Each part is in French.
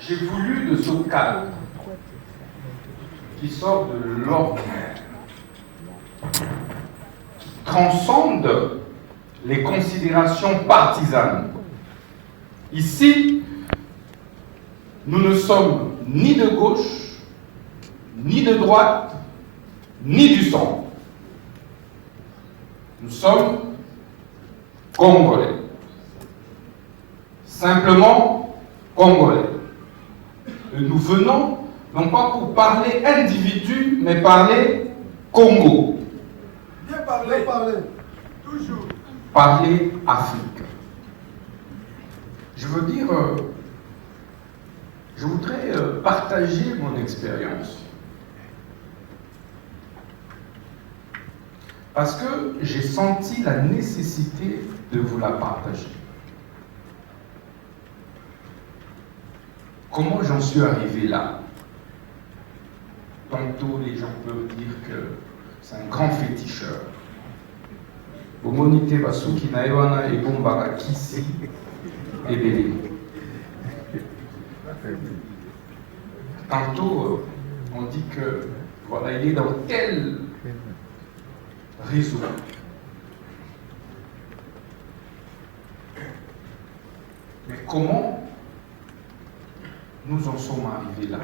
j'ai voulu de ce cadre qui sort de l'ordinaire, qui transcende les considérations partisanes. Ici, nous ne sommes ni de gauche, ni de droite, ni du centre. Nous sommes Congolais. Simplement Congolais. Et nous venons non pas pour parler individu, mais parler Congo. Bien parler, parler. Toujours. Parler Afrique. Je veux dire, je voudrais partager mon expérience. Parce que j'ai senti la nécessité de vous la partager. Comment j'en suis arrivé là? Tantôt, les gens peuvent dire que c'est un grand féticheur. Bomonite basuki na ewana ebombaka kisi ebele. Tantôt, on dit que voilà, il est dans tel réseau. Mais comment nous en sommes arrivés là?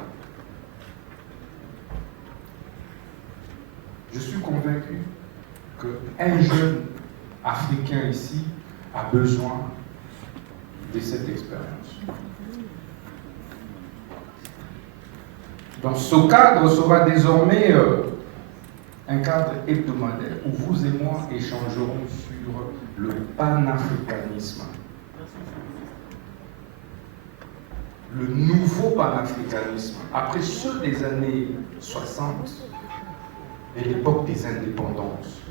Je suis convaincu qu'un jeune Africain ici a besoin de cette expérience. Dans ce cadre sera désormais un cadre hebdomadaire où vous et moi échangerons sur le panafricanisme. Le nouveau panafricanisme, après ceux des années 60 et l'époque des indépendances.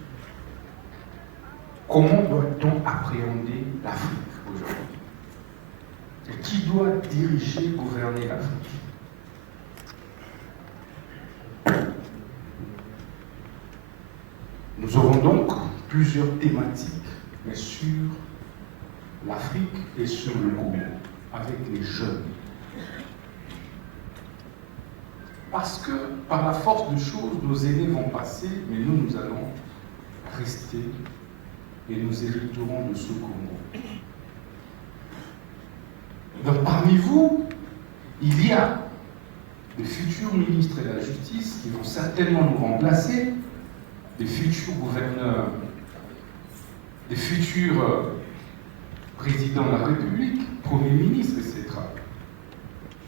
Comment doit-on appréhender l'Afrique aujourd'hui? Et qui doit diriger, gouverner l'Afrique? Nous aurons donc plusieurs thématiques, mais sur l'Afrique et sur le Congo, avec les jeunes. Parce que, par la force des choses, nos aînés vont passer, mais nous allons rester et nous hériterons de ce Congo. Donc, parmi vous, il y a des futurs ministres de la Justice qui vont certainement nous remplacer, des futurs gouverneurs, des futurs présidents de la République, premiers ministres, etc.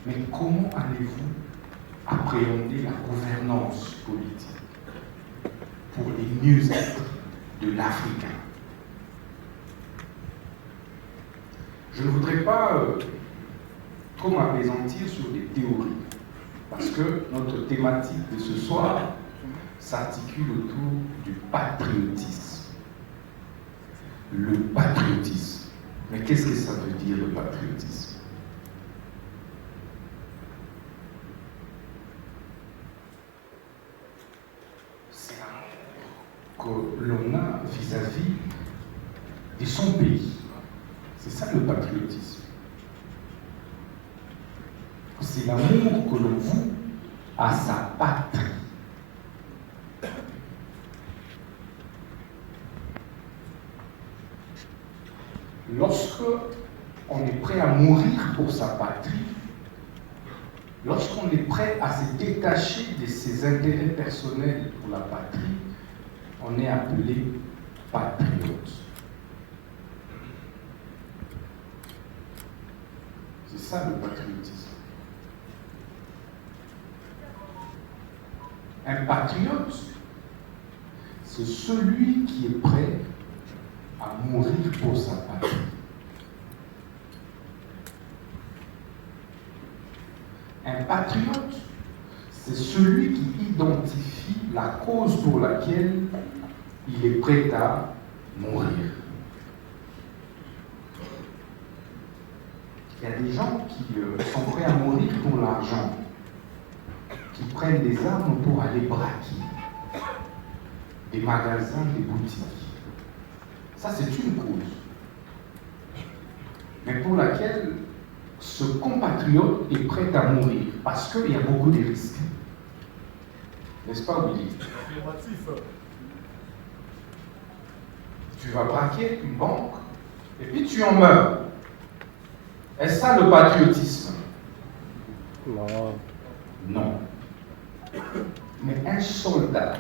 Mais comment allez-vous appréhender la gouvernance politique pour les mieux-être de l'Africain? Je ne voudrais pas trop m'apaisantir sur des théories, parce que notre thématique de ce soir s'articule autour du patriotisme. Le patriotisme. Mais qu'est-ce que ça veut dire, le patriotisme? C'est l'amour que l'on a vis-à-vis de son pays. C'est ça le patriotisme. C'est l'amour que l'on voue à sa patrie. Lorsque on est prêt à mourir pour sa patrie, lorsqu'on est prêt à se détacher de ses intérêts personnels pour la patrie, on est appelé patriote. C'est ça le patriotisme. Un patriote, c'est celui qui est prêt à mourir pour sa patrie. Un patriote, c'est celui qui identifie la cause pour laquelle il est prêt à mourir. Il y a des gens qui sont prêts à mourir pour l'argent, qui prennent des armes pour aller braquer des magasins, des boutiques. Ça, c'est une cause, mais pour laquelle ce compatriote est prêt à mourir parce qu'il y a beaucoup de risques. N'est-ce pas, Willy? Affirmatif. Tu vas braquer une banque et puis tu en meurs. Est-ce ça le patriotisme? Non. Non. Mais un soldat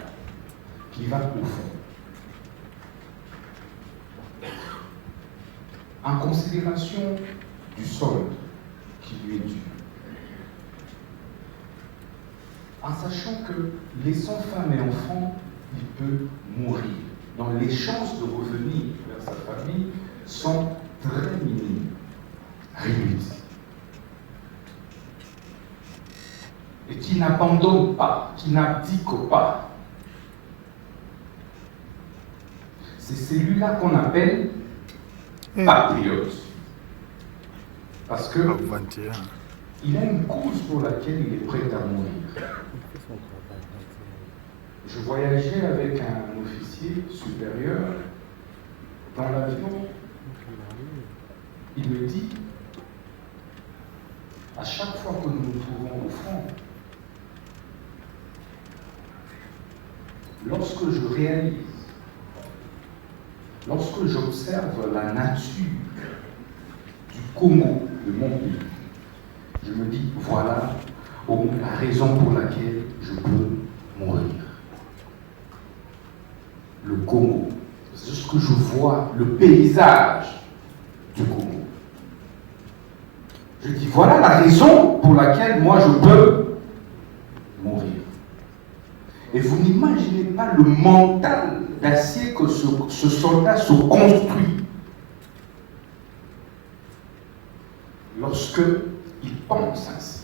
qui va au fond, en considération du solde qui lui est dû, en sachant que laissant femme et enfant, il peut mourir. Donc les chances de revenir vers sa famille sont très minimes, réduites. Et qui n'abandonne pas, qui n'abdique pas. C'est celui-là qu'on appelle patriote. Parce que il a une cause pour laquelle il est prêt à mourir. Je voyageais avec un officier supérieur dans l'avion. Il me dit, à chaque fois que nous nous trouvons au front, lorsque je réalise, lorsque j'observe la nature du Congo, de mon pays, je me dis, voilà la raison pour laquelle je peux mourir. Le Congo, c'est juste que je vois le paysage du Congo. Je dis, voilà la raison pour laquelle moi je peux mourir. Et vous n'imaginez pas le mental d'acier que ce soldat se construit lorsque il pense ainsi.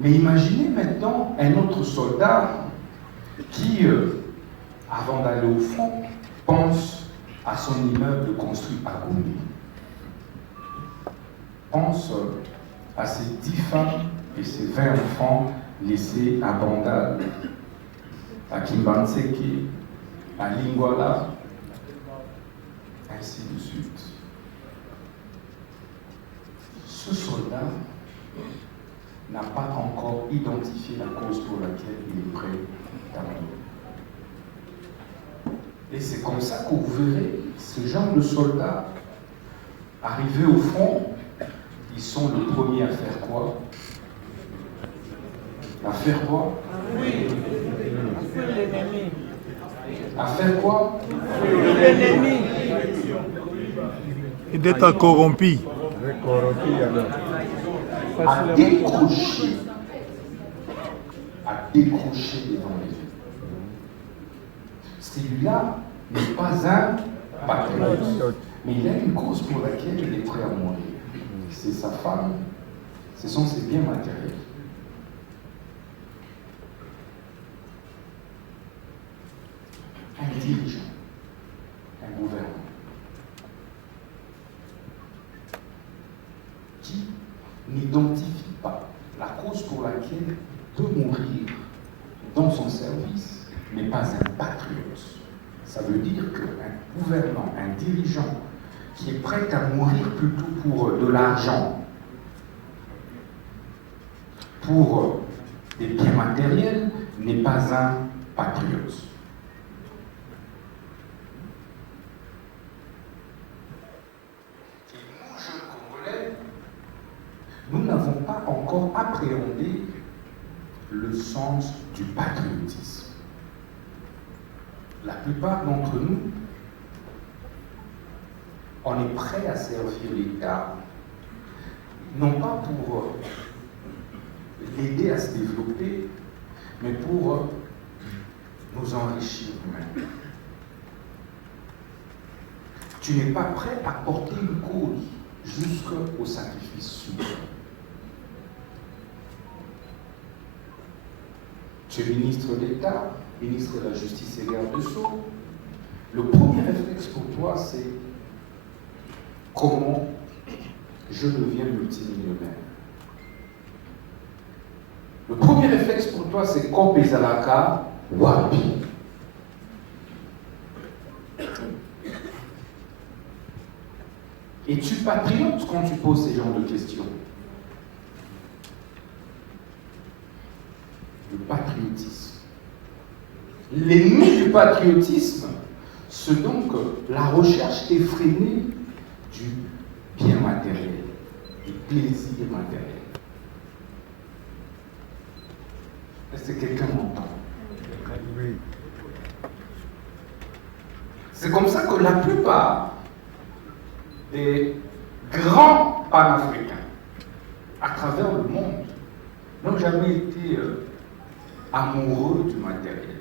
Mais imaginez maintenant un autre soldat qui, avant d'aller au front, pense à son immeuble construit à Gombe. Pense à ses 10 femmes et ses 20 enfants laissés à Bandal, à Kimbanseke, à Lingwala, ainsi de suite. Ce soldat n'a pas encore identifié la cause pour laquelle il est prêt à mourir. Et c'est comme ça que vous verrez ce genre de soldats arrivés au front. Ils sont les premiers à faire quoi? À faire quoi? Oui. À fuir l'ennemi. À faire quoi? L'ennemi. Et d'être corrompu. À décrocher. À décrocher devant les yeux. Celui-là n'est pas un patriote, mais il a une cause pour laquelle il est prêt à mourir. C'est sa femme, ce sont ses biens matériels. Un dirigeant, un gouvernement, qui n'identifie pas la cause pour laquelle il peut mourir dans son service, mais pas un patriote. Ça veut dire qu'un gouvernant, un dirigeant, qui est prêt à mourir plutôt pour de l'argent, pour des biens matériels, n'est pas un patriote. Et nous, jeunes Congolais, nous n'avons pas encore appréhendé le sens du patriotisme. La plupart d'entre nous, on est prêt à servir l'État, non pas pour l'aider à se développer, mais pour nous enrichir nous-mêmes. Tu n'es pas prêt à porter une cause jusqu'au sacrifice suprême. Tu es ministre d'État, ministre de la Justice et garde des Sceaux. Le premier réflexe pour toi, c'est comment je deviens multimillionnaire. Le premier réflexe pour toi, c'est Kopezalaka Wapi. Es-tu patriote quand tu poses ces genres de questions? Le patriotisme. L'ennemi du patriotisme, c'est donc la recherche effrénée du bien matériel, du plaisir matériel. Est-ce que quelqu'un m'entend? Oui. C'est comme ça que la plupart des grands panafricains à travers le monde n'ont jamais été amoureux du matériel,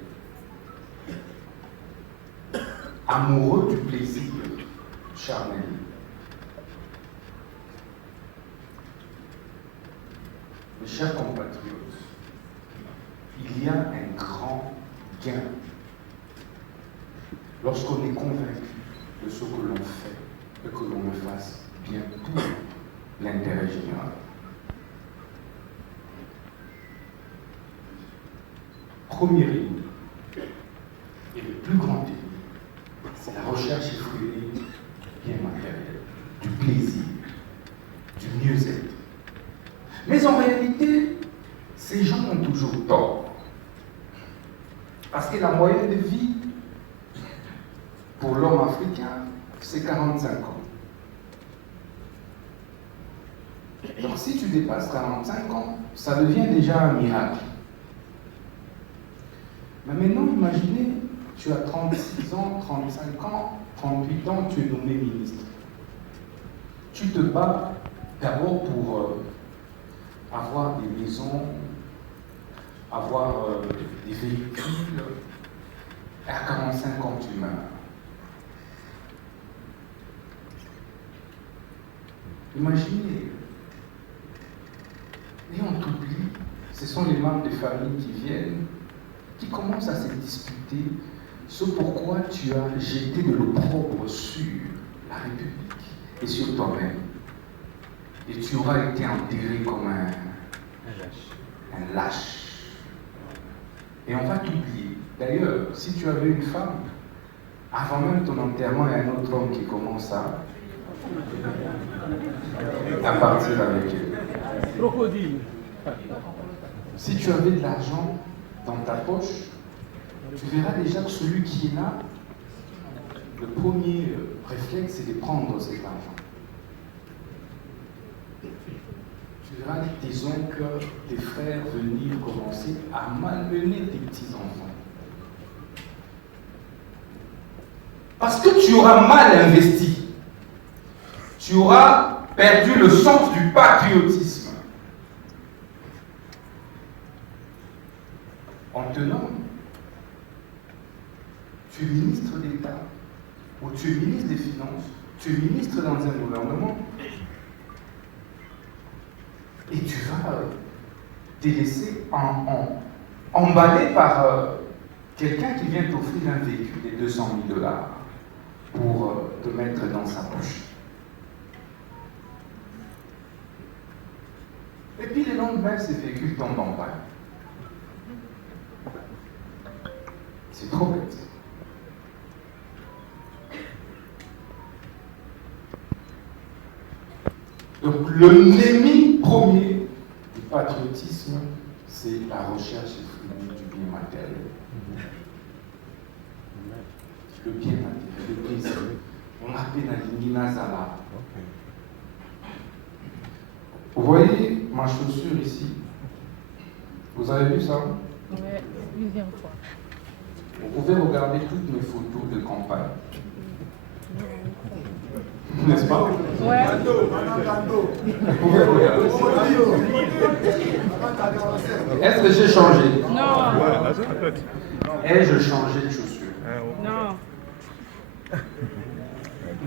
amoureux du plaisir charnel. Mes chers compatriotes, il y a un grand gain lorsqu'on est convaincu de ce que l'on fait et que l'on le fasse bien pour l'intérêt général. Premier ennemi et le plus grand ennemi, c'est la recherche effrénée du bien matériel, du plaisir, du mieux-être. Mais en réalité, ces gens ont toujours tort. Parce que la moyenne de vie pour l'homme africain, c'est 45 ans. Donc si tu dépasses 45 ans, ça devient déjà un miracle. Mais maintenant, imaginez, tu as 36 ans, 35 ans, 38 ans, tu es nommé ministre. Tu te bats d'abord pour avoir des maisons, avoir des véhicules, et à 45 ans, tu meurs. Imaginez, et on t'oublie, ce sont les membres des familles qui viennent, qui commencent à se disputer ce pourquoi tu as jeté de l'opprobre sur la République et sur toi-même. Et tu auras été enterré comme un lâche. Et on va t'oublier. D'ailleurs, si tu avais une femme, avant même ton enterrement, il y a un autre homme qui commence à partir avec elle. Crocodile. Si tu avais de l'argent dans ta poche, tu verras déjà que celui qui est là, le premier réflexe, c'est de prendre cet argent. Tu verras tes oncles, tes frères venir commencer à malmener tes petits-enfants. Parce que tu auras mal investi. Tu auras perdu le sens du patriotisme. On te nomme. Tu es ministre d'État, ou tu es ministre des Finances, tu es ministre dans un gouvernement, et tu vas te laisser emballer par quelqu'un qui vient t'offrir un véhicule de 200 000 $ pour te mettre dans sa poche. Et puis le lendemain, ces véhicules tombent en panne. C'est trop bête. Donc l'ennemi premier du patriotisme, c'est la recherche effrénée du bien matériel. Le bien matériel, le plaisir. On appelle un Ninazala. Vous voyez ma chaussure ici? Vous avez vu ça? Oui, plusieurs fois. Vous pouvez regarder toutes mes photos de campagne. N'est-ce pas? Ouais. Vous pouvez regarder. Est-ce que j'ai changé? Non. Ai-je changé de chaussures? Non.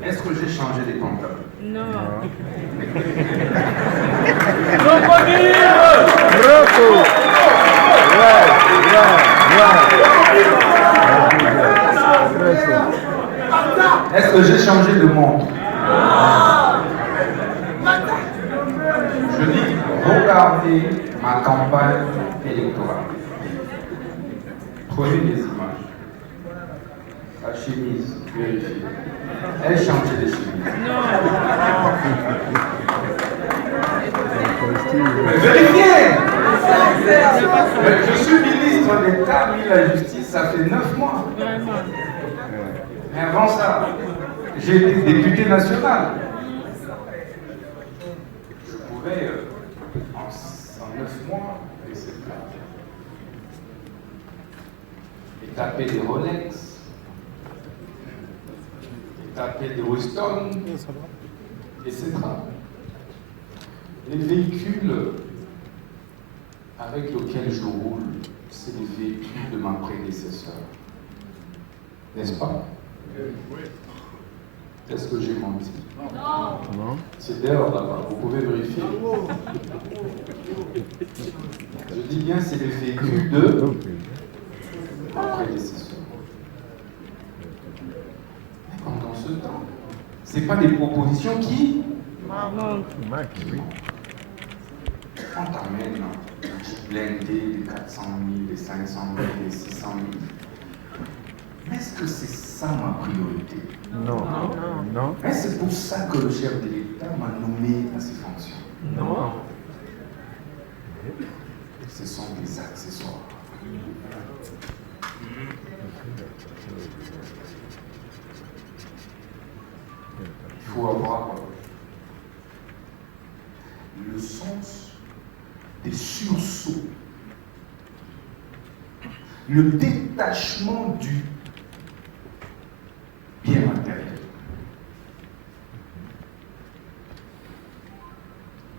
Est-ce que j'ai changé des pantalons? Non. Crocodile. Rocco! Est-ce que j'ai changé de montre? Je dis, regardez ma campagne électorale. Prenez des images. Ta chemise, vérifie. Elle changeait de chemise. Non. Mais vérifiez! Je suis ministre d'État, oui, la justice, ça fait 9 mois. Vraiment. Mais avant ça, j'ai été député national. Je pouvais, en 9 mois, laisser place. Et taper des Rolex, et taper des Winston, etc. Les véhicules avec lesquels je roule, c'est les véhicules de ma prédécesseur. N'est-ce pas? Est-ce que j'ai menti? Non. C'est dehors là-bas, vous pouvez vérifier. Je dis bien, c'est les véhicules de ma prédécesseur. Mais pendant ce temps, ce n'est pas des propositions qui Non. Mac, oui. on t'amène des blindés, des 400 000, des 500 000, des 600 000. Mais est-ce que c'est ça ma priorité? Non. Non. Mais c'est pour ça que le chef de l'État m'a nommé à ces fonctions. Non. Ce sont des accessoires. Il faut avoir le sens des sursauts, le détachement du bien matériel.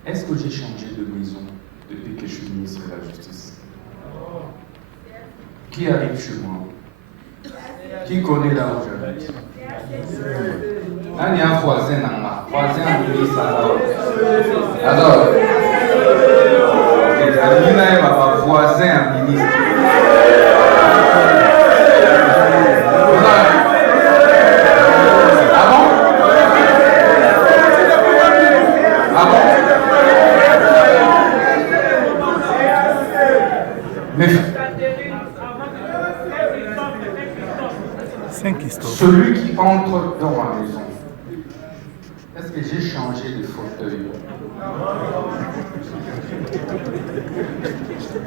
Est-ce que j'ai changé de maison depuis que je suis ministre de la Justice? Qui arrive chez moi? Qui connaît là où j'habite? Il y a un voisin dans ma voisin ministre alors il y a un voisin ministre. Ah bon? Ah bon? Mais celui qui entre dans ma maison, est-ce que j'ai changé de fauteuil?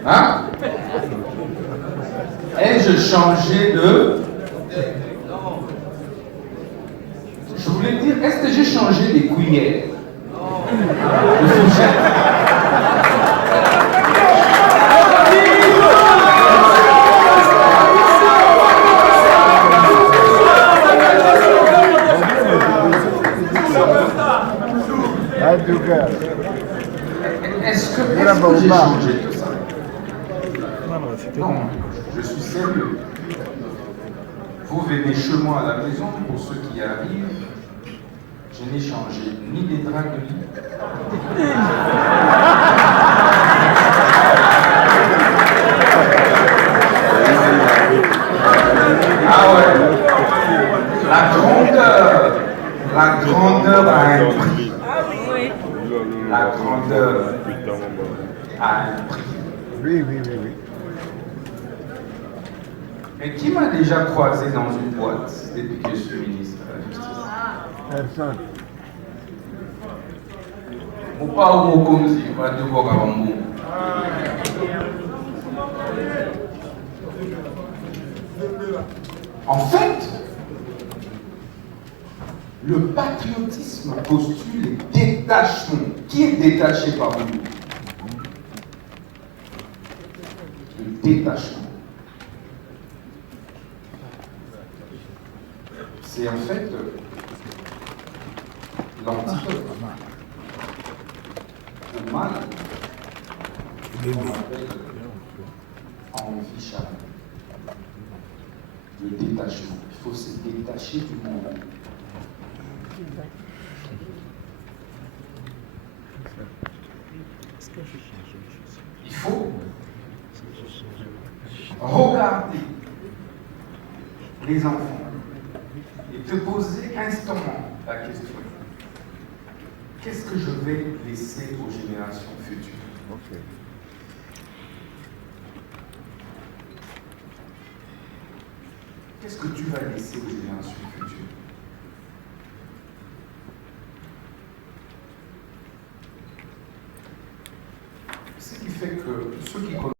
Hein? Ai-je changé de... Je voulais dire, est-ce que j'ai changé des cuillères? De fourchette? Est-ce que j'ai changé tout ça? Non, je suis sérieux. Vous venez chez moi à la maison, pour ceux qui arrivent, je n'ai changé ni des draps de lit. Ah ouais, la grandeur a un prix. Oui. La grandeur a un prix. Oui. Mais qui m'a déjà croisé dans une boîte depuis que je suis ministre de la Justice? Personne. Ou pas au Mokonzi, pas de Bogabambo. En fait, le patriotisme postule le détachement. Qui est détaché par nous? Le détachement. C'est en fait l'antidote au mal qu'on appelle envie charnelle. Le détachement. Il faut se détacher du monde. Il faut regarder les enfants et te poser instamment la question: qu'est-ce que je vais laisser aux générations futures? Ok. qu'est-ce que tu vas laisser aux générations futures? Ce qui fait que ceux qui connaissent